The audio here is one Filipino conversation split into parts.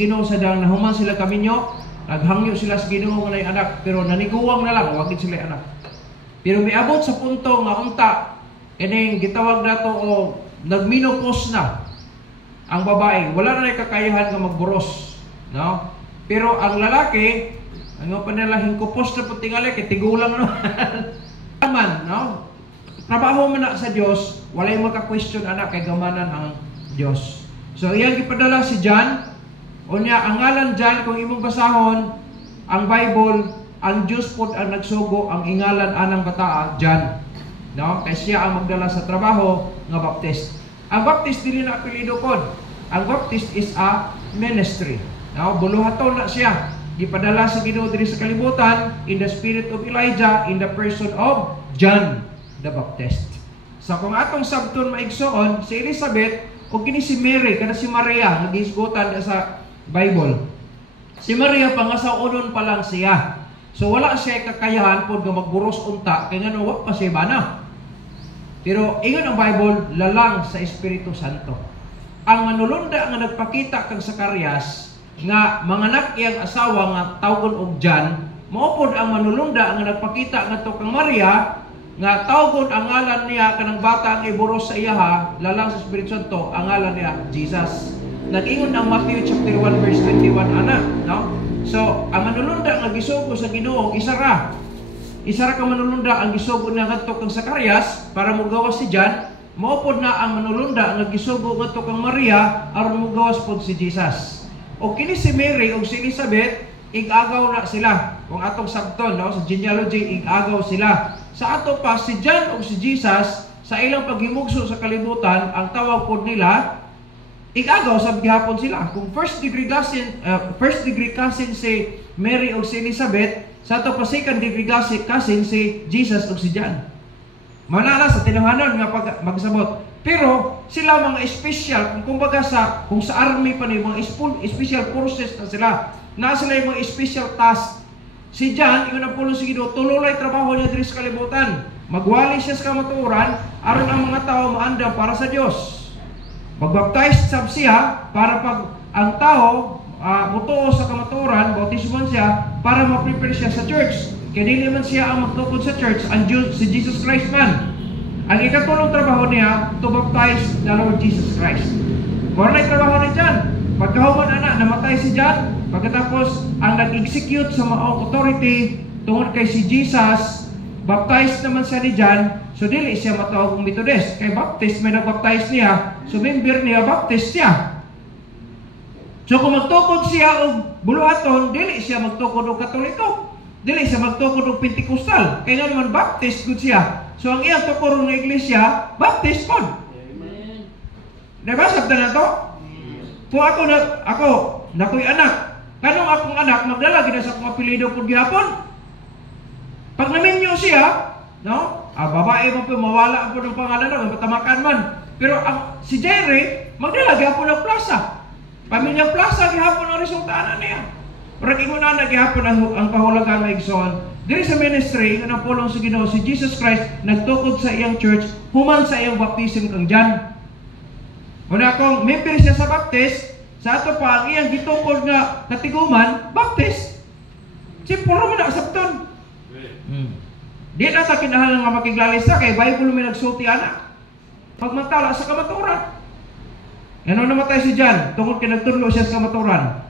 Ginoo sa dang nahuman sila kaminyo, naghangyo sila sa Ginoo nga nay anak, pero naniguwang na lang, wagid sila anak. Pero miabot sa punto nga unta, kining gitawag nato o nagmenopause na ang babae, wala na kakayahan nga magburos, no? Pero ang lalaki, ang panalahing kupos na putingali, kay tigulang no. Naman, no? Trabaho man na sa Dios, walay maka-question anak kay gamanan ang Dios. So iyang gipadala si John, unya ang ngalan John kung imong basahon ang Bible, ang Diyos pod ang nagsugo ang ingalan anang bataa John, no? Kay siya ang magdala sa trabaho nga baptist. Ang baptist dili na apelyido pod. Ang baptist is a ministry. No, buluhaton na siya. Gipadala sa Ginoo diri sa kalibutan in the spirit of Elijah, in the person of John the Baptist. So kung atong sabton maigsoon si Elizabeth o kini si Mary kada si Maria nagisgutan sa Bible. Si Maria pangasaunon pa lang siya. So wala siya kakayahan pod nga magburos unta kay ngano wa pa siya bana. Pero ingon ang Bible lalang sa Espiritu Santo. Ang manulunda nga nagpakita kang Zacarias nga manganak iyang asawa nga tawgon og John, mao pod ang manulunda nga nagpakita ngadto kang Maria nga tawgon ang ngalan niya kanang bata ang iburos sa iyaha lalang sa Espiritu Santo ang ngalan niya Jesus. Nag-ingon ang Matthew chapter 1 verse 21 ana, no? So ang manulunda nga gisugo sa Ginoo isa ra ka manulunda ang gisugo na ngadto kang Zacarias para mogawas si John, mao pod na ang manulunda nga gisugo ngadto kang Maria aron mogawas pod si Jesus. O kini si Mary o si Elizabeth, ig-agaw na sila. Kung atong sabton, no, sa genealogy, ig-agaw sila. Sa ato pa, si John o si Jesus, sa ilang paghimugso sa kalibutan, ang tawag po nila, ig-agaw sa gihapon sila. Kung first degree cousin si Mary o si Elizabeth, sa ato pa second degree cousin si Jesus o si John. Manala sa tinuhanon nga pag magsabot. Pero sila mga special, kung sa army pa ni mga special forces na sila, na sila yung mga special task. Si John, yun ang pulong si Ginoo, tululay trabaho niya diri sa kalibutan. Magwali siya sa kamatuoran, aron ang mga tao maandam para sa Dios. Magbaptize sab siya para pag ang tao mutuo sa kamatuoran, bautismohan siya para ma-prepare siya sa church. Kaya dili man siya ang magtukod sa church, ang Diyos, si Jesus Christ man. Ang ikatulong trabaho niya, to baptize the Lord Jesus Christ. Kung na trabaho ni John, pagkahuman namatay si John, pagkatapos ang nag-execute sa maong authority tungod kay si Jesus, baptize naman siya ni John, so dili siya matawag ng Methodist. Kay Baptist, may nag-baptize niya, so member niya, Baptist siya. So kung magtukod siya og buluhaton, dili siya magtukod og Katoliko. Dili siya magtukod og Pentecostal. Kaya nga naman Baptist good siya. So ang iyang tukod ng iglesia, Baptist po. Amen. Diba sabta na to? Kung ako nakoy anak, kanong akong anak, magdala gina sa akong apelido po gihapon. Pag naminyo siya, no? Babae mo po, mawala po ng pangalan na, matamakan man. Pero si Jerry, magdala gihapon ng plaza. Pamilyang plaza, gihapon ang resultaan niya. Pero ingunan na gihapon ang pahulagan na igsoon. Diri sa ministry, ang pulong sa Ginoo, si Jesus Christ, nagtukod sa iyang church, human sa iyang baptism kang John. Una kung member siya sa Baptist, sa ato pa, ang iyang gitukod nga katiguman, Baptist. Simple naman na asapton. Di na ta kinahanglan nga makiglalisa, kay Bible may nagsulti anak. Pagmantala sa kamaturan. Ano namatay si John, tungkol kinagtudlo siya sa kamaturan.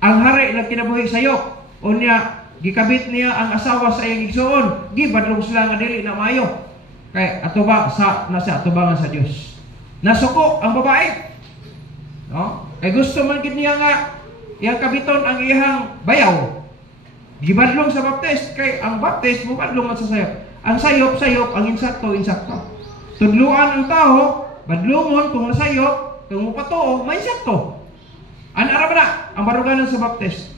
Ang hari nagkinabuhi sayok, o niya, gikabit niya ang asawa sa iyang igsoon, gibadlong sila nga dili na maayo. Kay atuba sa nasa atubangan sa Dios. Nasuko ang babae. No? Kay gusto man gid niya nga iyang kabiton ang iyang bayaw. Gibadlong sa Baptist kay ang Baptist mo badlong man sa sayop. Ang sayop, ang insakto. Tudluan ang tao, badlongon kung nasayop, kung mupatuo, may insakto. Ana ra ang baruganan sa Baptist.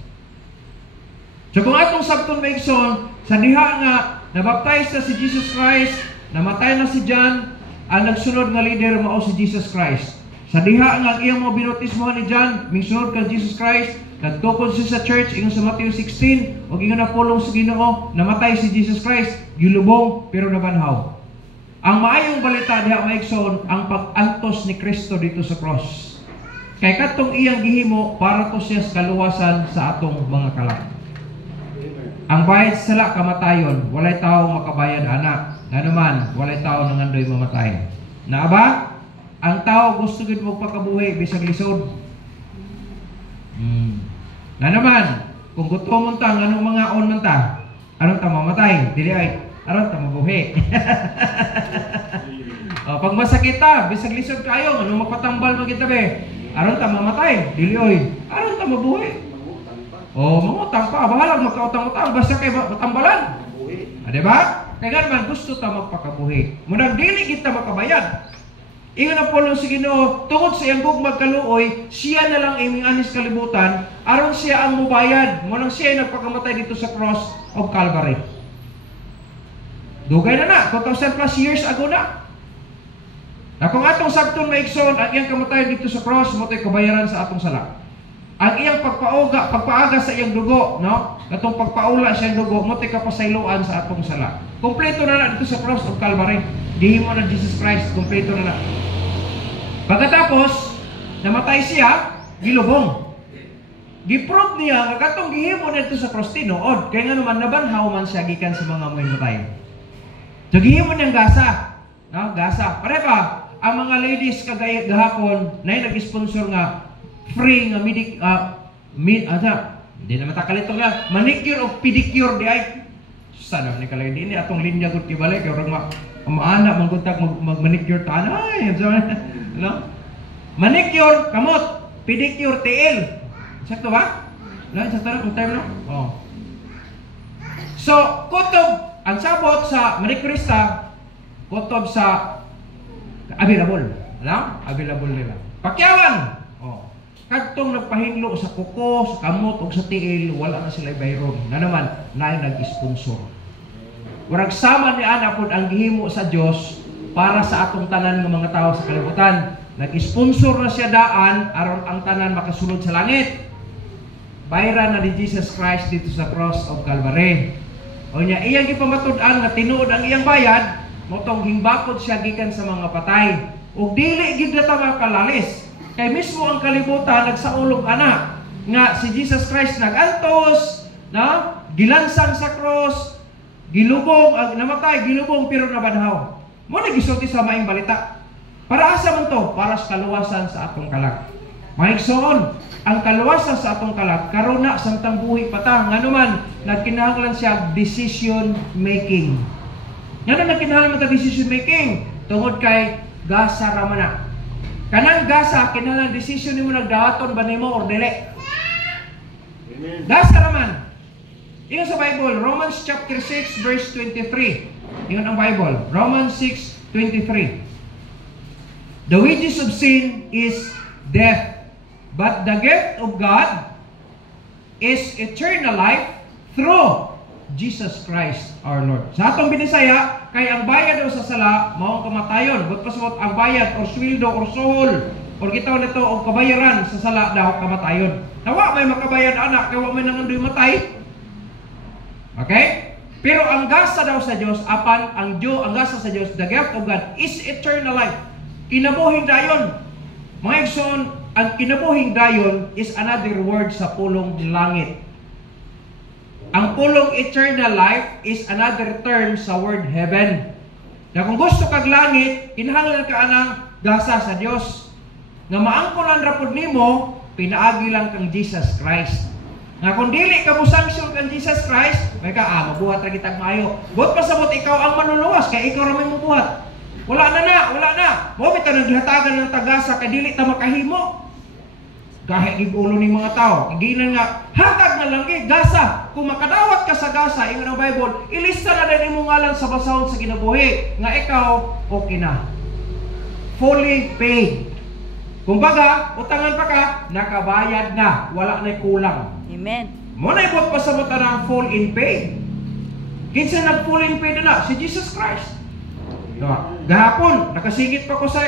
So kung atong sabton maigsoon, sa diha nga nabaptize na si Jesus Christ, namatay na si John, ang nagsunod nga leader mao si Jesus Christ. Sa diha nga iyang mga binautismohan ni John, mingsunod kang Jesus Christ, nagtukod siya sa church ingon sa Matthew 16, ug ingon na pulong sa Ginoo, namatay si Jesus Christ, gilubong pero nabanhaw. Ang maayong balita diha maigsoon ang pag-antos ni Kristo dito sa cross. Kay katong iyang gihimo para to siya sa kaluwasan sa atong mga kalag. Ang bayad sa sala kamatayon, walay tao makabayad ana. Nga naman, walay tao nangandoy mamatay. Na ba? Ang tao gusto gid mo pagkabuhi bisag lisod. Nga naman, kung gutom ta nganong mga on man ta, aron ta mamatay, dili ay aron ta mabuhi. Pag masakit ta, bisag lisod kayo, nganong magpatambal mo kita be, aron ta mamatay, dili oy, aron ta mabuhi. Mangutang pa, bahala magkautang-utang basta kay matambalan. Diba? Kaya naman gusto ta magpakabuhi. Munang dili kita makabayad. Ingon na Pulong si Ginoo, tungod sa iyang gugmag kaluoy, siya na lang iming anis kalibutan, aron siya ang mubayad. Munang siya ay nagpakamatay dito sa cross of Calvary. Dugay na 2,000 plus years ago na. Na kung atong sabton maigsoon, ang iyang kamatayan dito sa cross, mo to'y kabayaran sa atong sala. Ang iyang pagpaaga sa iyang dugo, no? Katong pagpaula sa iyang dugo, mo to'y kapasayloan sa atong sala. Kompleto na dito sa cross of Calvary. Dihimo na Jesus Christ, kompleto na. Pagkatapos, namatay siya, gilubong. Giprove niya, nga katong gihimo na dito sa cross tinuod. Kaya nga naman, nabanhaw man siya gikan sa mga may matay. So, gihimo niyang gasa. No? Gasa. Pare ba, ang mga ladies kagaya gahapon, na nag-sponsor nga, free nga hindi na matakalito nga, manicure o pedicure di ay. Sana ni kalay di ni atong linya gud kibalik kay orang maana mangguntag mag-manicure tanay. No? Manicure kamot, pedicure tiil. Sakto ba? Na sa tarong time no? Oh. So, kutob ang sabot sa manicurista, kutob sa available. Alam? Available nila. Pakyawan. Kadtong nagpahinlo sa kuko, sa kamot o sa tiil, wala na sila bayron. Na naman, na nag-sponsor. Warag sama ni ana pod ang gihimo sa Dios para sa atong tanan ng mga tao sa kalibutan. Nag-sponsor na siya daan aron ang tanan makasulod sa langit. Bayran na ni Jesus Christ dito sa cross of Calvary. O niya, iyang gipamatud-an nga tinuod ang iyang bayad, motong hingbakod siya gikan sa mga patay. Ug dili gid na ta makalalis. Kay mismo ang kalibutan nagsaulog ana nga si Jesus Christ nagantos, na gilansang sa cross, gilubong, namatay, gilubong pero nabanhaw. Mo nagisulti sa maing balita. Para asa man to? Para sa kaluwasan sa atong kalag. Maigsoon, ang kaluwasan sa atong kalag karon na samtang buhi pa ta nganuman nagkinahanglan siya decision making. Ngano nagkinahanglan ta decision making? Tungod kay gasa ra man na. Kanang gasa, kinahanglan decision nimo nagdawaton ba nimo or dili. Amen. Gasa raman. Ingon sa Bible, Romans chapter 6 verse 23. Ingon ang Bible, Romans 6:23. The wages of sin is death, but the gift of God is eternal life through Jesus Christ our Lord. Sa atong binisaya, kay ang bayad daw sa sala maong kamatayon. But pasabot ang bayad or sweldo or suhol or gitaw nito og kabayaran sa sala daw kamatayon. Nawa may makabayad anak kay wa may nangandoy matay. Okay? Pero ang gasa daw sa Dios apan ang gasa sa Dios, the gift of God is eternal life. Kinabuhing dayon. Mga igsoon, ang kinabuhing dayon is another word sa pulong langit. Ang pulong eternal life is another term sa word heaven. Na kung gusto kag langit, kinahanglan ka anang gasa sa Dios. Nga maangkolan ra pud nimo, pinaagi lang kang Jesus Christ. Nga kung dili ka mosanction kang Jesus Christ, may ka mabuhat ra kitag maayo. Buot pasabot ikaw ang manluluwas kay ikaw ra may mabuhat. Wala na. Mo bitaw naghatagan ng tagasa kay dili ta makahimo. Kahit gigulo ni mga tao, giginan nga hatag na lang gasa. Kung makadawat ka sa gasa, ingon ang Bible, ilista na din imong ngalan sa basahon sa kinabuhi nga ikaw okay na. Fully paid. Kumbaga, utangan pa ka, nakabayad na, wala na kulang. Amen. Mo na ibot pa sa mata ng full in paid. Kinsa nag full in paid na? Si Jesus Christ. Gahapon, nakasigit pa ko sa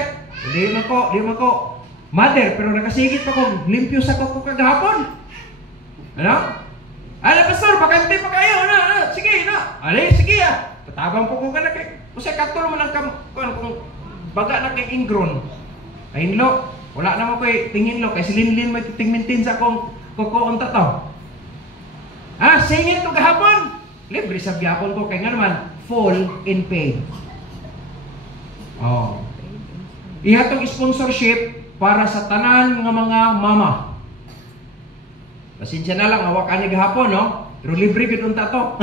di man ko mother, pero nakasigit pa ko, limpyo sa ko kagahapon. Ano? Ala, pastor, bakante pa kayo, sige, sige tatabang po ko ka na kay, kasi katulong mo ng kung baga na kay ingron. Ayun lo, Wala na mo ko'y tingin lo, kay silinlin mo tingmintin sa akong kukuon ta to. Singit ko kahapon. Libre sa gyapon ko, kay nga naman, full in pay. Ihatong sponsorship para sa tanan nga mga mama. Pasensya na lang, awak ani gahapon, no? Pero libre gid unta to.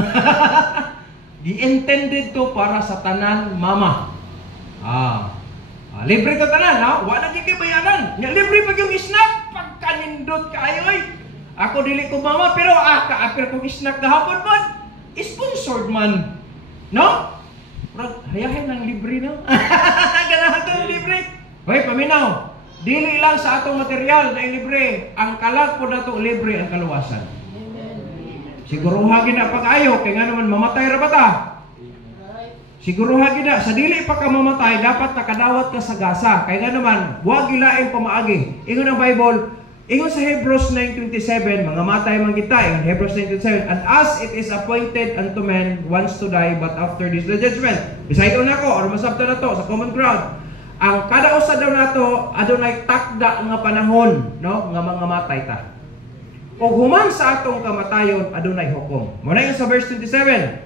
Di-intended to para sa tanan mama. Libre to tanan, no? Wa na gyud bayaran. Nga libre pa yung snack pagkanindot kaayo ay. Ako dili ko mama pero ka-apir kong snack gahapon man. Sponsored man. No? Hayahin ng libre, no? Ganahan to libre. Hoy, paminaw. Dili lang sa atong material na libre. Ang kalag po na to libre ang kaluwasan. Siguruhagi na pag-ayo, kaya nga naman mamatay ra ba ta? Siguruhagi na, sa dili pa ka mamatay, dapat nakadawat ka sa gasa. Kaya nga naman, huwag gilaing pamaagi. Ingon ang Bible, ingon sa Hebrews 9:27, mga matay man kita, ingon Hebrews 9:27, and as it is appointed unto men once to die, but after this the judgment. Bisayon na ko, or masabta na to, sa common ground. Ang kada usa daw nato adunay takda nga panahon, no, nga mga matay ta. Ug human sa atong kamatayon adunay hukom. Mo na sa verse 27.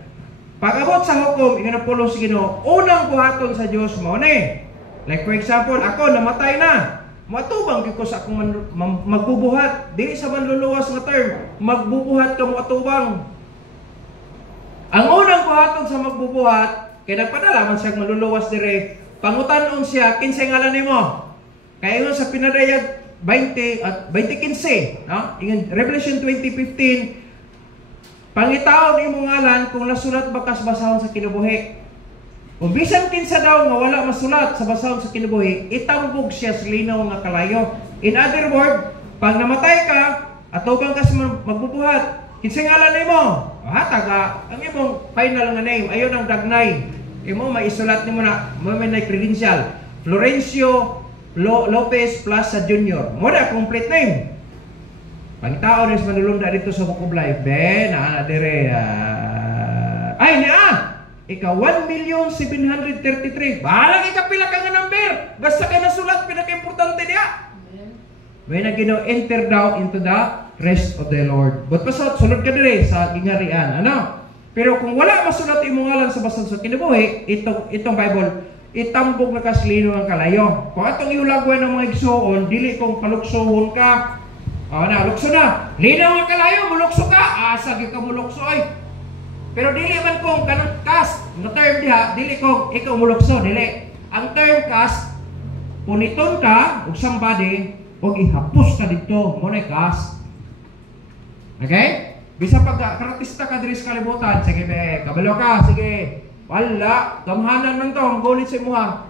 Pag-abot sa hukom, ingon ang pulo si Ginoo, unang buhaton sa Dios mao ni. Like for example, ako namatay na. Matubang gyud ko sa akong magbubuhat, dili sa manluluwas nga term, magbubuhat ka mo atubang. Ang unang buhaton sa magbubuhat, kay nagpadala man siya manluluwas dire. Pangutanon siya, kinsay ngalan nimo? Kaya ingon sa pinadayag 20 at 20:15, no? Ingon Revelation 20:15, pangitaon imong ngalan kung nasulat ba kas basahon sa kinabuhi. Kung bisan kinsa daw nga wala masulat sa basahon sa kinabuhi, itambog siya sa linaw nga kalayo. In other word, pag namatay ka, atubang ka sa magbubuhat, kinsay ngalan nimo? Taga ang imong final nga name, ayon ang dagnay. Imo maisulat nimo na mo may credential Florencio Lopez Plaza Jr. Mo na complete name. Pangitaon is manulunda dito sa Book of Life. Ana dire ikaw 1,733,000. Bahala ka pila ka nga number. Basta ka nasulat pinaka-importante niya. May na Ginoo enter down into the rest of the Lord. But pasot sulod ka dire sa gingarian. Ano? Pero kung wala masulat imong ngalan sa basahon sa kinabuhi, itong Bible, itambog na kaslino ang kalayo. Kung atong iulagwan ng mga igsuon, dili kung paluksohon ka. Lukso na. Linaw ang kalayo, mulukso ka. Asa gyud ka mulukso ay. Pero dili man kung kanang cast, na term diha, dili kung ikaw mulukso, dili. Ang term cast, puniton ka ug somebody ug ihapos ka dito, mo na cast. Okay? Bisa pag karatista ka diri sa kalibutan, sige be, kabalo ka, sige. Wala, gamhanan man to, ang gulit sa imuha.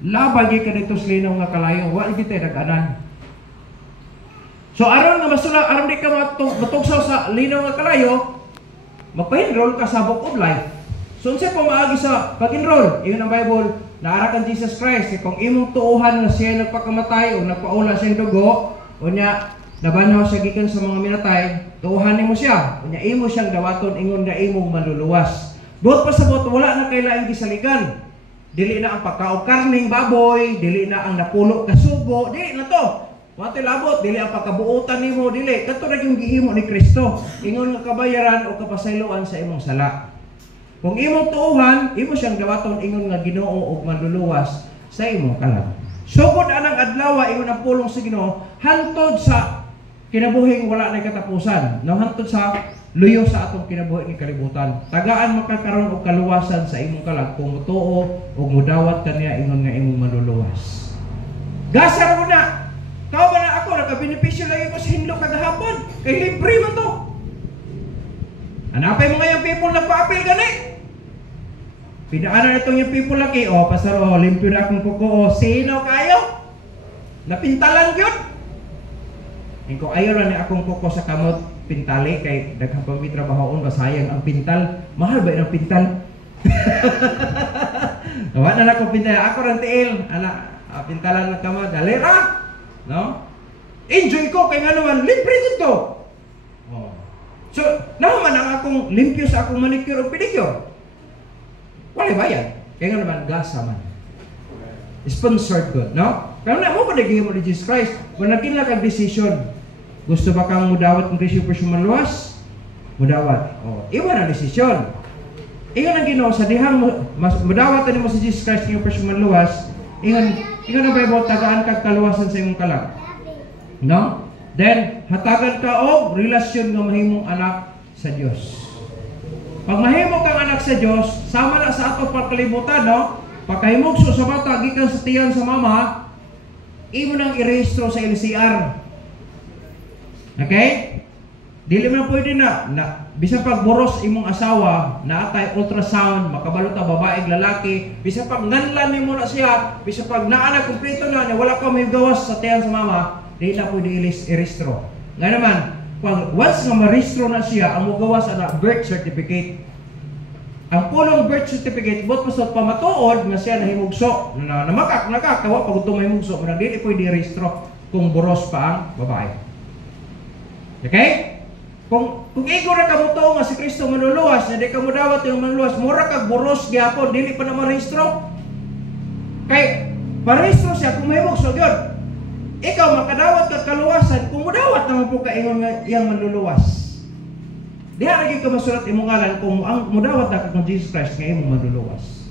Labagi ka dito sa linaw nga kalayo, wala kita nag-anan. So aron nga masula, aron di ka matugsaw sa linaw nga kalayo, magpa-enroll ka sa Book of Life. So unsa pa maagi sa pag-enroll? Iyon ang Bible, naara kan Jesus Christ, kung imong tuuhan nga siya nagpakamatay o nagpaula siyang dugo, o niya nabanaw siya gikan sa mga minatay, tuuhanin mo siya. Unya imo siyang dawaton ingon nga imong maluluwas. Buot pa sa buot, wala na kay laing gisaligan. Dili na ang pagkaog karning baboy, dili na ang napulo ka sugo, dili na to. Wate labot, dili ang pagkabuotan nimo, dili. Kadto ra yung gihimo ni Kristo. Ingon nga kabayaran o kapasayloan sa imong sala. Kung imong tuuhan, imo siyang dawaton ingon nga Ginoo og maluluwas sa imong kalag. Sugod anang adlaw ingon ang pulong sa Ginoo hantod sa kinabuhing wala na katapusan. Hantod sa luyo sa atong kinabuhi ni kalibutan. Tagaan makakaroon og kaluwasan sa imong kalag kung mutuo o mudawat kaniya ingon nga imong maluluwas. Gasar mo na. Kao ba na ako nagka-benepisyo lagi ko sa hinlo kagahapon? Kay libre man to. Hanapay mo nga yung people nagpa-appeal gani. Pinaanan itong yung people laki. Pastor, limpyo na akong kuko. Sino kayo? Napintalan yun. Kung ayaw na ni akong kuko sa kamot pintali kay daghang pang trabahoon basayang ang pintal. Mahal ba yung pintal? Wala na ako pintal. Ako ran tiil. Pintalan na kamot. Dali ra. No? Enjoy ko kay nga naman libre dito. So, naman ang akong limpyo sa akong manicure o pedicure. Wala bayad. Kaya nga naman gasa man. Sponsored good, no? Kaya na mo pa naging mo ni Jesus Christ. Managin lang kag decision. Gusto ba kang mudawat ng Kristo Persyo maluwas? Mudawat. O, iwan ang desisyon. Ingon ang Ginoo sa dihang mudawat ni mo si Jesus Christ ng Persyo maluwas. Ingon ang Bible, tagaan kag kaluwasan sa imong kalag. No? Then, hatagan ka og relasyon nga mahimong anak sa Dios. Pag mahimo kang anak sa Dios, sama na sa ato pagkalibutan, no? Pagkahimugso sa bata gikan sa tiyan sa mama, imo nang irehistro sa LCR. Okay? Dili man pwede na bisan pag boros imong asawa, naatay ultrasound, makabalo ta babae lalaki, bisan pag nganlan nimo na siya, bisan pag naana kumpleto na niya, wala pa may gawas sa tiyan sa mama, dili na pwede irehistro. Nga naman, pag once nga marehistro na siya, ang mugawas ana birth certificate. Ang pulong birth certificate, bot pasot pamatuod nga siya nahimugso, nakakawa pag ito mahimugso, manang dili pwede irehistro kung boros pa ang babae. Okay? Kung igo na kamuto nga si Kristo manluluwas, na di ka mo dawat yung manluluwas, mura kag boros gyapon, dili pa na marehistro. Kay parehistro siya kung mahimugso gyud. Ikaw makadawat kag kaluwasan kung mudawat naman po ka ingon nga iyang manluluwas. Diha lagi ka masulat imong ngalan kung ang mudawat na kag Jesus Christ nga imong manluluwas.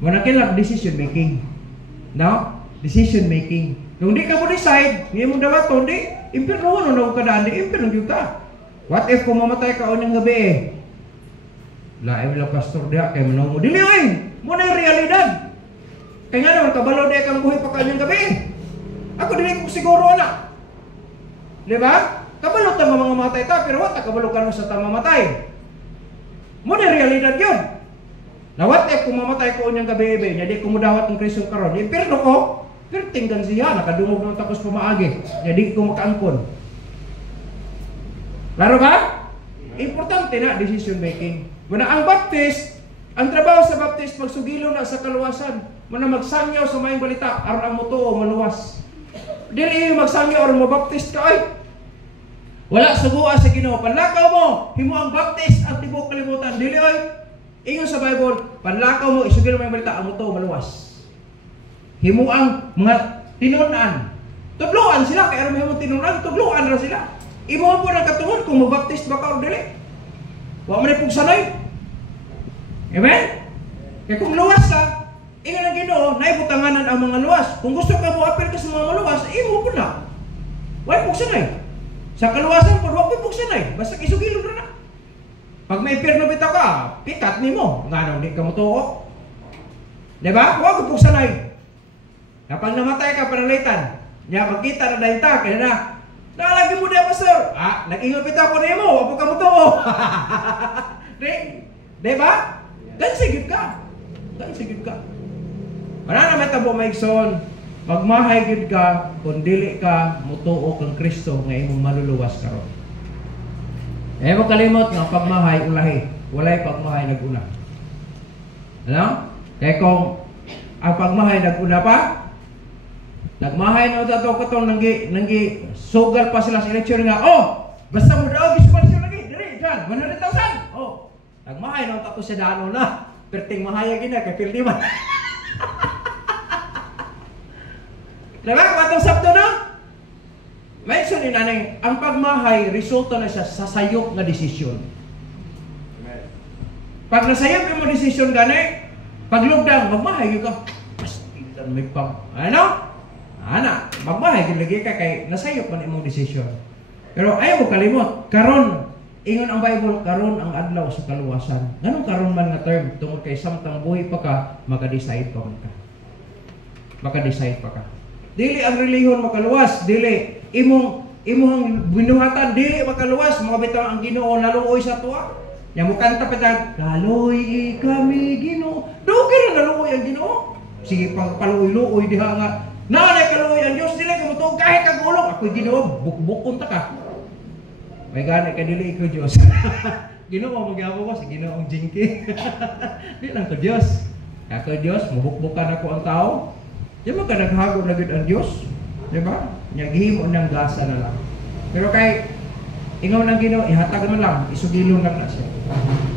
Wala kinlag decision making. No? Decision making. Kung di ka mo decide, nga imong dawaton, di impierno na ka daan, di impierno gyud ka. What if kung mamatay ka uning gabi eh? Laim lang pastor diha kay manong mo dili oy. Mo na realidad. Kaya nga naman kabalo di kang buhay pa kanyang gabi. Ako dili ko siguro ana. Di ba? Kabalo ta mga mamatay ta pero what kabalo ka sa ta mamatay. Mo na realidad yun. Na what if kung mamatay ko unyang gabi ibe, nya di ko mudawat ng Kristo karon. Impierno ko. Pero tinggan siya nakadungog ng tapos pamaagi. Nya di ko makaangkon. Laro ba? Importante na decision making. Muna ang baptist, ang trabaho sa baptist magsugilo na sa kaluwasan. Muna magsangyaw sa maayong balita aron ang mutuo maluwas. Dili magsangyaw aron mabaptist ka ay. Wala suguan sa Ginoo. Panlakaw mo, himo ang baptist ang tibok kalibutan. Dili oy. Ingon sa Bible, panlakaw mo isugilo maayong balita ang mutuo maluwas. Himo ang mga tinunan. Tudloan sila kay aron himo tinunan, tudloan ra sila. Imo po nagkatungod kung mabaptist ba ka o dili. Wa man ipog sanay. Amen? Kaya kung luwas ka, ingon ang Ginoo, naibutanganan ang mga luwas. Kung gusto ka mo apil ka sa mga maluwas, imo po na. Wa ipog sanay. Sa kaluwasan po, wa ipog sanay. Basta isugilon na. Pag may impierno bitaw ka, pikat nimo. Ngano di ka motuo. Diba? Wa ipog sanay. Kapag namatay ka panalitan, nya magkita na dahin ta, kaya na, nalagi mo na, pastor. Nag-ingat kita ko nemo, wapo ka mo to. Diba? Dan sigit ka. Wala na may tabo maigson. Magmahay gid ka, kung dili ka, mutuo kang Kristo, nga imong maluluwas karon. Mo kalimot nga pagmahay ulahi. Walay pagmahay naguna. Ano? Kaya kung ang pagmahay naguna pa, nagmahay na ito katong nanggi sugal pa sila sa eleksyon nga, basta mo daw bispansyon lagi, diri, dyan, 100,000. Nagmahay na ito sa dano na, perting mahaya gina, kay pildi man. Diba, katong sabto na? May isa ni nanay, ang pagmahay, resulta na siya sa sayop na desisyon. Pag nasayop yung mga desisyon gani, paglugdang, magmahay ka, pastitan may pag, magmahay lagi ka kay nasayop man imong desisyon. Pero ayaw mo kalimot, karon ingon ang Bible, karon ang adlaw sa kaluwasan. Nganong karon man nga term tungod kay samtang buhi pa ka, maka-decide pa man ka. Maka-decide pa ka. Dili ang relihiyon makaluwas, dili imong binuhatan dili makaluwas, mga bitaw ang Ginoo naluoy sa tuwa. Nya mo kanta pa tag, "Kaloy kami Ginoo." Dugay ra naluoy ang Ginoo. Sige paluoy-luoy diha nga naanay kaluoy ang Dios dili ka mo kahit kagulong ako Ginoo bukbukon ta ka. May gani ka dili ko Dios. Ginoo magyabo ko sa Ginoong jingki. Di lang ko Dios. Ako Dios mubukbukan ako ang tao. Di ba ka naghago na gud ang Dios? Di ba? Nya gihimo nang gasa na lang. Pero kay ingaw ng Ginoo ihatag mo lang, isugilon lang na siya.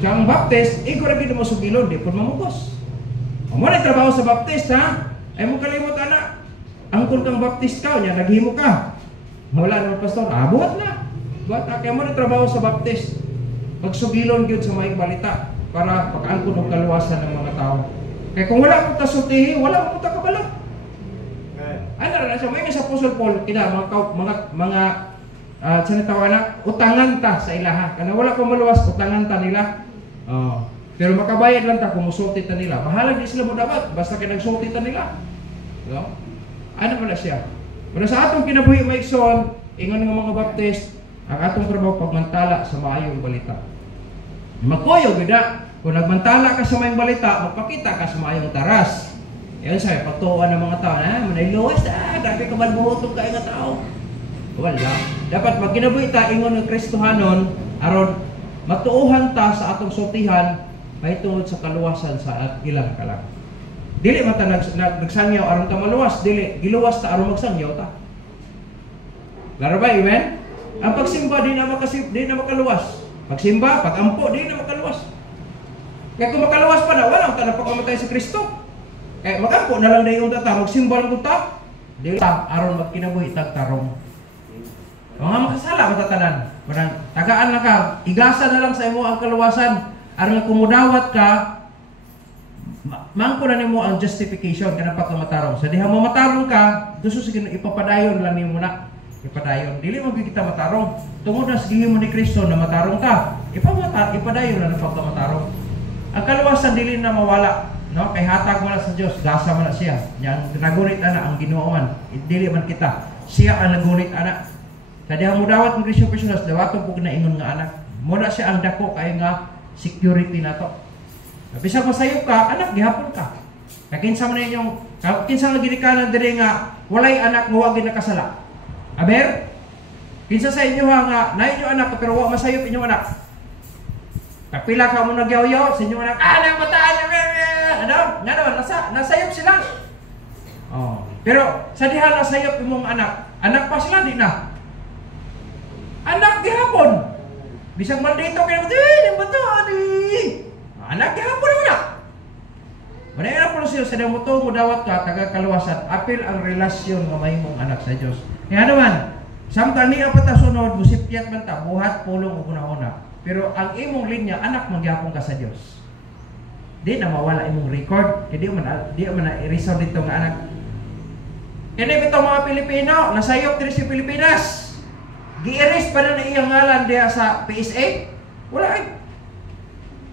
So ang baptist, ikaw ra gid mo sugilon, di pud mamugos. Amo na trabaho sa baptist ha? Ay mo kalimot ana. angkol kang baptist ka, nya naghimo ka. Wala naman pastor, buhat na. Buhat na, kaya mo na trabaho sa baptist. Magsugilon gyud sa may balita para pag-angkon og kaluwasan ng mga tao. Kaya kung wala mo ta sultihi, wala mo ta kabalo. Ano na siya, may sa Apostle Paul, kina mga sinatawa na, utangan ta sa ilaha. Kana wala ko maluwas, utangan ta nila. Pero makabayad lang ta kung musulti ta nila. Bahala di sila mo dapat, basta kay nagsulti ta nila. No? Ano pala siya? Pero sa atong kinabuhi maigsoon, ingon nga mga baptist, ang atong trabaho pagmantala sa maayong balita. Magkuyo gida, kung nagmantala ka sa maayong balita, magpakita ka sa maayong taras. Yan sa'yo, pagtuuan ng mga tao, manayluwas grabe ka malbuhotong kayo nga tao. Wala. Dapat magkinabuhi ta, ingon ng Kristohanon, aron matuuhan ta sa atong sultihan, mahitungod sa kaluwasan sa ilang kalang. Dili mata nagsangyaw aron ta maluwas, dili giluwas ta aron magsangyaw ta. Laro ba, amen? Ang pagsimba di na makaluwas. Pagsimba, pagampo di na makaluwas. Kaya kung makaluwas pa na, walang ta napakamatay sa Kristo. Kaya magampo na lang na yung tata, magsimba lang ta. Dili ta aron magkinabuhi tagtarong. Mga makasala matatanan. Tagaan na ka, igasa na lang sa imo ang kaluwasan. Aron kumudawat ka, mangko na nimo ang justification kana pagkamatarong. Sa diha mo matarong ka, gusto sige ipapadayon lang nimo na. Ipadayon. Dili mo kita matarong. Tungod na sige mo ni Kristo na matarong ka. Ipadayon lang ang pagkamatarong. Ang kaluwasan dili na mawala, no? Kay hatag mo na sa Dios, gasa mo na siya. Yang nagunit ana ang Ginoo man. Dili man kita. Siya ang nagunit ana. Sa diha mo dawat ng Kristo personas, dawaton pug na ingon nga anak. Muna siya ang dako kay nga security na to. Bisag masayop ka, anak gihapon ka. Kinsa man inyong kinsa nga ginikanan diri nga walay anak nga wa ginakasala. Aber? Kinsa sa inyo nga na inyo anak pero wa masayop inyong anak. Kapila ka mo nagyaw-yaw sa inyong anak, nang mataan niya. Ano? Nga naman, nasayop sila. Pero sa diha nasayop imong anak pa sila di na. Anak gihapon. Bisag man dito kayo, yung bato, anak gihapon mo na. Manayang po siya sa mo to, mudawat ka, taga-kaluwasan, apil ang relasyon ng mahimong anak sa Diyos. Kaya naman, samtang niya pa ta sunod, busipyat man ta, buhat, pulong, una-una. Pero ang imong linya, anak magyapon ka sa Diyos. Di na mawala imong record, di man i-resound dito nga anak. Kaya ito mga Pilipino, nasayop dito sa Pilipinas. Gi-erase pa na iyang ngalan diya sa PSA? Wala ay.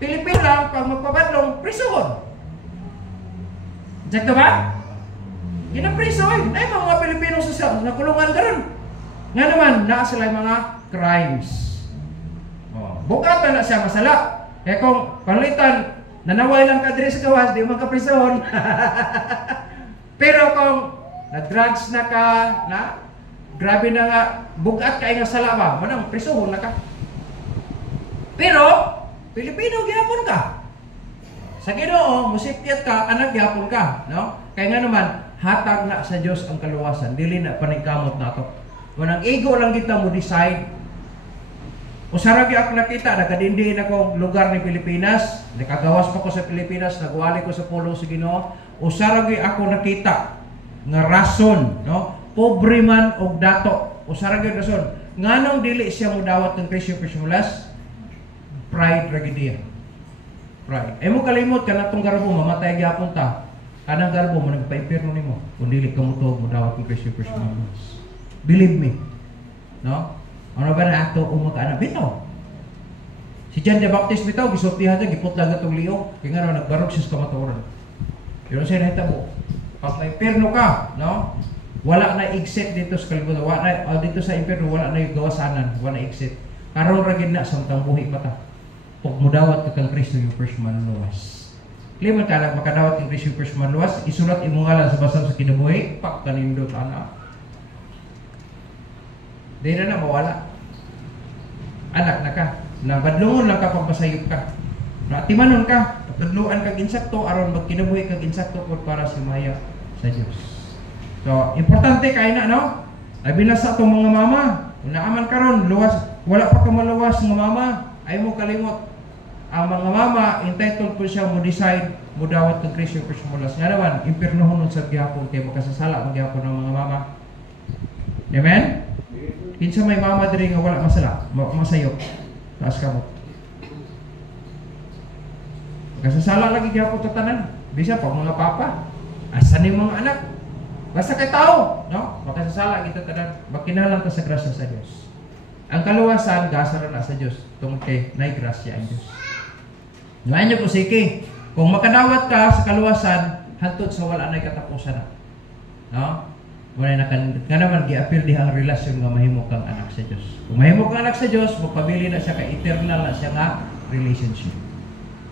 Pilipino lang, pag magpabadlong, prisohon. Sakto ba? Ginaprisohon. Ay mga Pilipino sa nakulungan ka rin. Nga naman, naa sila mga crimes. Bukatan na siya masala. Eh kung palitan, nanaway lang ka diri sa gawas, di magkaprisohon. Pero kung nag-drugs na ka, grabe na nga, bugat ka nga sala ba? Manang, prisuhon na ka. Pero, Pilipino, gihapon ka. Sa Ginoo, musipyat ka, anak gihapon ka. No? Kaya nga naman, hatag na sa Diyos ang kaluwasan. Dili na paningkamot na ito. Manang ego lang kita mo decide. Usaragi ako nakita, nagkadindi akong lugar ni Pilipinas. Nakagawas pa ko sa Pilipinas, nagwali ko sa pulo sa Ginoo. Usaragi ako nakita nga rason, no? Pobre man og dato. Usara gyud rason. Nganong dili siya modawat ng Kristo personas? Pride tragedy. Pride. Ay mo kalimot kanatong garbo mamatay gyapon ta. Kanang garbo mo nagpa-impierno nimo kun dili ka modawat ng Kristo personas. Believe me. No? Ano ba na ato umaka bitaw? Si John the Baptist bitaw gisultihan niya giputlag atong liog kay nga nagbarog siya sa kamatuoran. Pero sa nahitabo, pag impierno ka, no? Wala na exit dito sa kalibutan. Wala na, dito sa impyerno, wala na yung gawasanan. Wala na exit. Karong ragin na, samtang buhi mata. Pag mudawat ka kang Kristo yung first manluwas. Liman ka lang, makadawat yung Kristo yung first manluwas, isulat imong ngalan sa basang sa kinabuhi, pak kanindot, anak. Di na mawala. Anak na ka. Nabadlungon lang ka pagpasayop ka. Natimanon ka. Pagdadluan kag insakto, aron magkinabuhi kag insakto para si Maya sa Diyos. So, importante kay na, no? Labi na sa itong mga mama. Kung naaman karon luwas, wala pa ka maluwas ng mama, ay mo kalimot. ang mga mama entitled po siya mo decide mo dawat ng Kristo personalas. Nga naman impiernohon sa gihapon kay makasasala ang gihapon ng mga mama. Amen? Kinsa may mama diri nga wala masala, masayo. Taas ka mo. Makasasala lagi gihapon ta tanan. Bisa pa mga papa. Asa ni mga anak? Basta kay tao, no? Makasasala kita tanan. Makinalang ta sa grasya sa Dios. Ang kaluwasan gasara na sa Dios tungod kay nay grasya ang Dios. Ngayon po sige, kung makadawat ka sa kaluwasan hantod sa wala nay katapusan na. No? Wala na nga naman gi-appeal diha ang relasyon nga mahimo kang anak sa Dios. Kung mahimo kang anak sa Dios, mapabili na siya ka eternal na siya nga relationship.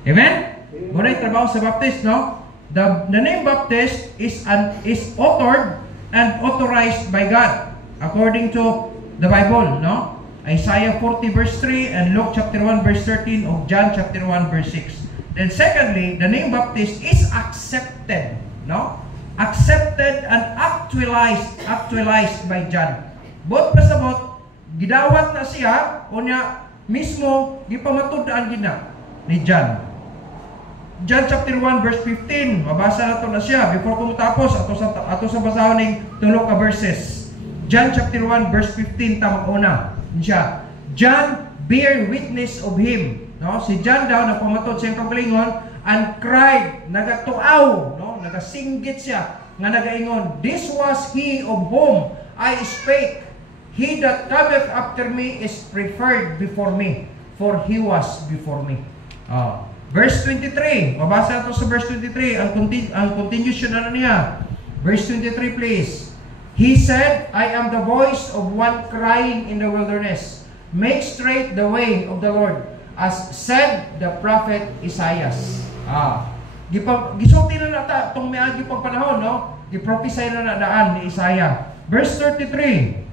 Amen? Muna trabaho sa Baptist, no? The name Baptist is authored and authorized by God according to the Bible, no? Isaiah 40 verse 3 and Luke chapter 1 verse 13 of John chapter 1 verse 6. Then secondly, the name Baptist is accepted, no? Accepted and actualized by John. Bot pasabot gidawat na siya unya mismo gipamatud-an gid na ni John. John chapter 1 verse 15, mabasa na to na siya before ko matapos ato sa basahon ning tulo ka verses. John chapter 1 verse 15 ta mag-una. Siya. John bear witness of him. No? Si John daw nagpamatud sa iyang kagalingon and cried, nagatuaw, no? Nagasinggit siya, nga nagaingon, this was he of whom I spake. He that cometh after me is preferred before me, for he was before me. Verse 23, mabasa nato sa verse 23, ang continuation na niya. Verse 23 please. He said, I am the voice of one crying in the wilderness. Make straight the way of the Lord, as said the prophet Isaiah. Gisulti na nata itong miagi pang panahon, no? Giprophesy na daan ni Isaiah. Verse 33.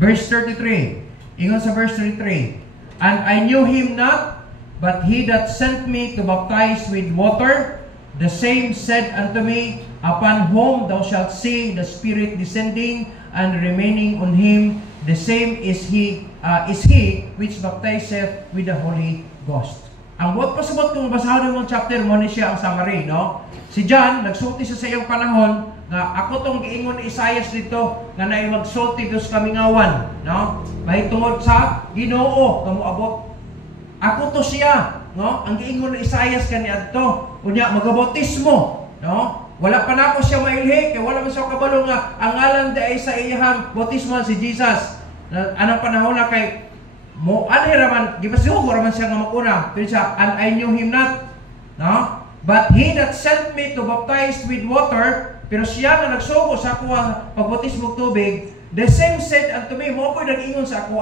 Verse 33. Ingon sa verse 33. And I knew him not, but he that sent me to baptize with water, the same said unto me, upon whom thou shalt see the Spirit descending and remaining on him, the same is he which baptizeth with the Holy Ghost. Ang buot pasabot kung basahon ng chapter mo ni siya ang summary, no? Si John nagsulti sa iyang panahon nga ako tong giingon ni Isaiah dito nga naay magsulti dos kamingawan, no? Mahitungod sa Ginoo kamo abot. Ako to siya, no? Ang giingon ni Isaiah kaniadto, unya magabautismo, no? Wala pa na ako siya mailhi, kaya wala man siya kabalo nga ang ngalan di ay sa iyang bautismo si Jesus. Anong panahon na kay mo raman, di ba siya raman siya nga maguna, pero siya, and I knew him not, no? But he that sent me to baptize with water, pero siya nga nagsugo sa ako pagbautismo tubig, the same said unto me, mo ako'y nag-ingon sa ako,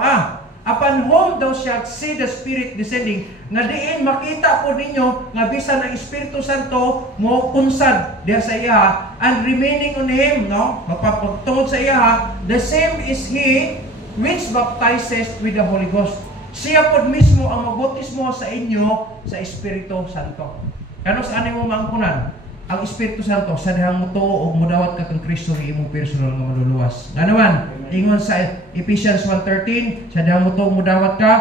upon whom thou shalt see the Spirit descending, nga diin makita po ninyo nga bisan ang Espiritu Santo mo unsad diha sa iya and remaining on him, no? Magpapagtungod sa iya, the same is he which baptizes with the Holy Ghost. Siya po mismo ang magbautismo sa inyo sa Espiritu Santo. Kano sa ani mo maangkunan? Ang Espiritu Santo sa dihang mo tuo og modawat ka kang Kristo ni imong personal nga maluluwas. Nga naman, ingon sa Ephesians 1:13, sa dihang mo tuo modawat ka,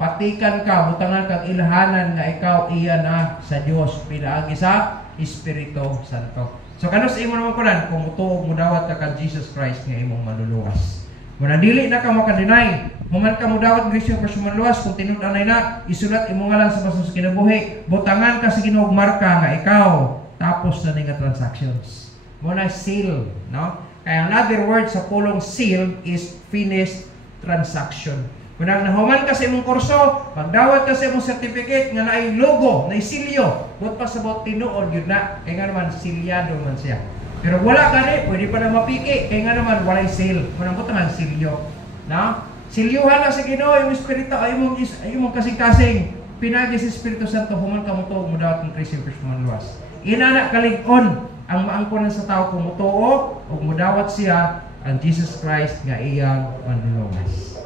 patikan ka, butangan kang ilhanan nga ikaw iya na sa Dios pinaagi sa Espiritu Santo. So kano sa imong maangkunan kung mo tuo modawat ka kang Jesus Christ nga imong maluluwas. Muna dili na ka maka-deny, human ka modawat Kristo personal maluluwas kung tinud-anay na isulat imong ngalan sa basos kinabuhi, butangan ka sa Ginoo marka nga ikaw tapos na nga transactions. Muna seal, no? Kaya another word sa pulong seal is finished transaction. Kung nahuman ka sa imong kurso, magdawat ka sa imong certificate nga naay logo, naay silyo, but pasabot tinuod yun na, kaya nga naman silyado man siya. Pero wala gani, pwede pa na mapiki, kaya nga naman walay seal. Kung naman silyo, no? Silyuhan na sa Ginoo yung Espiritu, ay mong kasing-kasing pinagi sa Espiritu Santo, human ka mo to, mudawat ng Kristo personal luwas. Inana kalig-on ang maangkonan sa tao kung mutuo o mudawat siya ang Jesus Christ nga iyang manluluwas.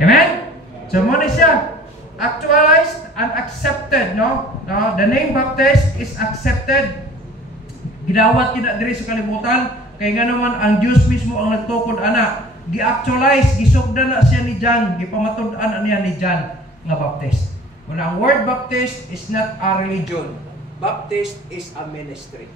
Amen? So muna siya actualized and accepted, no? The name Baptist is accepted. Gidawat kita diri sa kalibutan kay nga naman ang Dios mismo ang nagtukod ana. Gi-actualize, gisugdan na siya ni John, gipamatud-an niya ni John nga Baptist. Muna ang word Baptist is not a religion. Baptist is a ministry.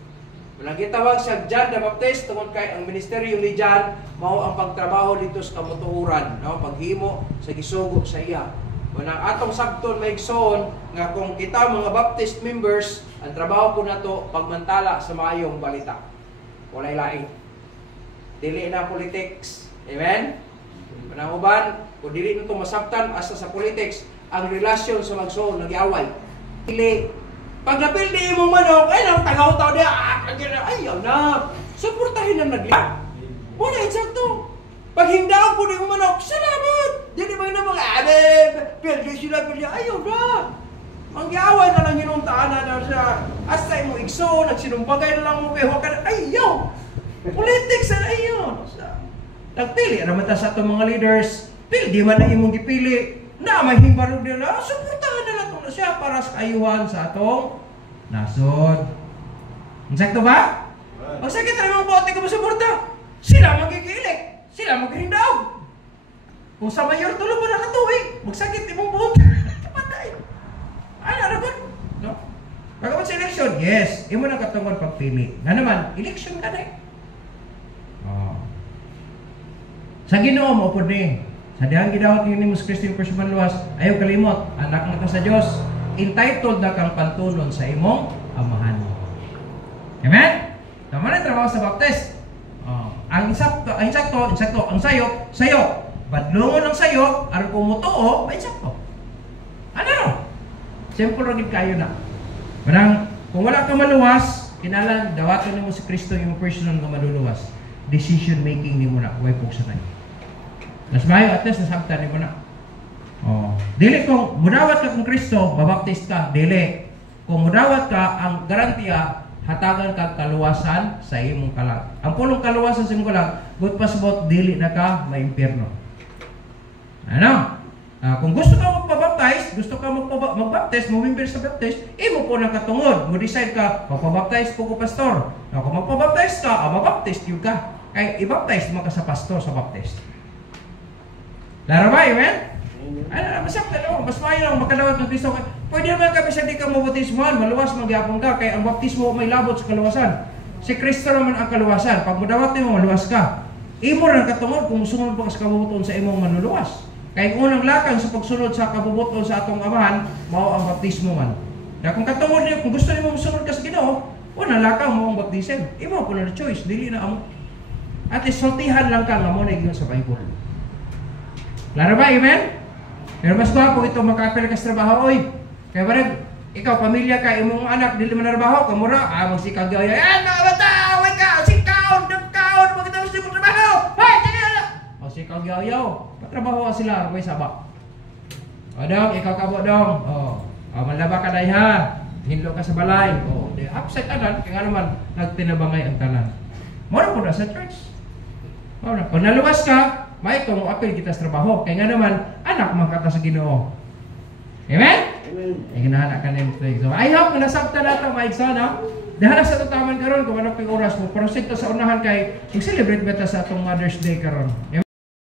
Muna gitawag sa John the Baptist tungod kay ang ministeryo ni John mao ang pagtrabaho dito sa kamutuhuran, no? Paghimo sa gisugo sa iya. Muna atong sabton may igsoon nga kung kita mga Baptist members, ang trabaho ko nato pagmantala sa maayong balita. Walay lain. Dili na politics. Amen? Muna uban, kung dili nito masabtan asa sa politics, ang relasyon sa magsuon nag-away. Dili pag napildi imong manok, ay nang tagaw-taw dia, ayaw na. Suportahin na nagla. Wala insakto. Pag hingdaw po imong manok, salamat. Dili ba na mga pildi sila pildi, ayaw na. Ang giaway na lang hinuntaan na siya. Hasta imong igso, nagsinumbagay na lang mo kay Huwakan, ayaw. Politics na ayaw. Nagpili naman ta sa itong mga leaders, pildi man na imong gipili. Na may himbarog nila, suportahan na lang na siya para sa kayuhan sa atong nasod. Insakto ba? Ang sakit na mga bote ko masuporta. Sila magigilik. Sila maghindaw. Kung sa mayor tulo mo nakatuwing, magsakit imong bote. Patay. Ano na ba? No? Pagkaman sa election, yes. Imo na katungod pagpili. Nga naman, election ka na eh. Oh. Sa Ginoo mo po ni. Sa dihang gidawat ni Mus Kristo yung personal luwas, ayaw kalimot, anak na ka sa Diyos, entitled na kang pantunon sa imong amahan. Amen? Tama na trabaho sa Baptist. Ang insakto, ang sayo. Badlungon ang sayo, aron kumutuo, ba insakto. Ano? Simple rin kayo na. Parang, kung wala ka maluwas, kinalan, dawaton ni mo si Kristo yung personal na maluluwas. Decision making ni mo na, huwag po sa tayo. Mas mayo at least nasabtan mo na. Oh, dili kung mudawat ka kung Kristo, babaptist ka, dili. Kung mudawat ka, ang garantiya hatagan ka kaluwasan sa imong kalag. Ang pulong kaluwasan sa imong kalag, good pasabot dili na ka maimpierno. Ano? Kung gusto ka magpabaptize, gusto ka magbaptize, mo-member sa baptist, imo po nang katungod. Mo decide ka, magpabaptize po ko pastor. Kung magpabaptize ka, mabaptist yun ka. Kaya i-baptize mo ka sa pastor sa baptist. Laro ba, amen? Ano, masakta no? Mas mayo lang makadawat ng Kristo. Pwede naman kami sa di ka mabaptismuhan, maluwas magyapon ka, kaya ang baptismo may labot sa kaluwasan. Si Kristo naman ang kaluwasan. Pag mudawat mo, maluwas ka. Imo rin katungod kung sunod pa sa kabubuton sa imong manuluwas. Kaya unang lakang sa pagsunod sa kabubuton sa atong amahan, mao ang baptismo man. Na kung katungod niyo, kung gusto niyo masunod ka sa Ginoo, unang lakang mo ang baptism. Imo po na choice, dili na amo. At isultihan lang ka nga mo na sa Bible. Laro ba, amen? Pero mas gwapo ito makapil ka sa trabaho, oy. Kaya parang, ikaw, pamilya ka, imong anak, dili man trabaho, kamura, magsikag yaw, mga bata, away ka, sikaw, magkatapos di mo trabaho, hoy, teka, magsikag yaw, patrabaho sila, may sabak. O dong, ikaw kabo dong, malaba ka dahi ha, hinlo ka sa balay, upset tanan, kaya naman, nagtinabangay ang tanan. Mura po na sa church. Mura, pag naluwas ka, may itong apil kita sa trabaho. Kaya nga naman, anak makata sa Ginoo. Amen? Amen. Ay ganahan ka na yung flag. So, I hope na nasabta na ito, Mike, sana. Dahil sa tataman karon kung anong oras mo. Proceed to sa unahan kay, mag-celebrate ba sa atong Mother's Day karon.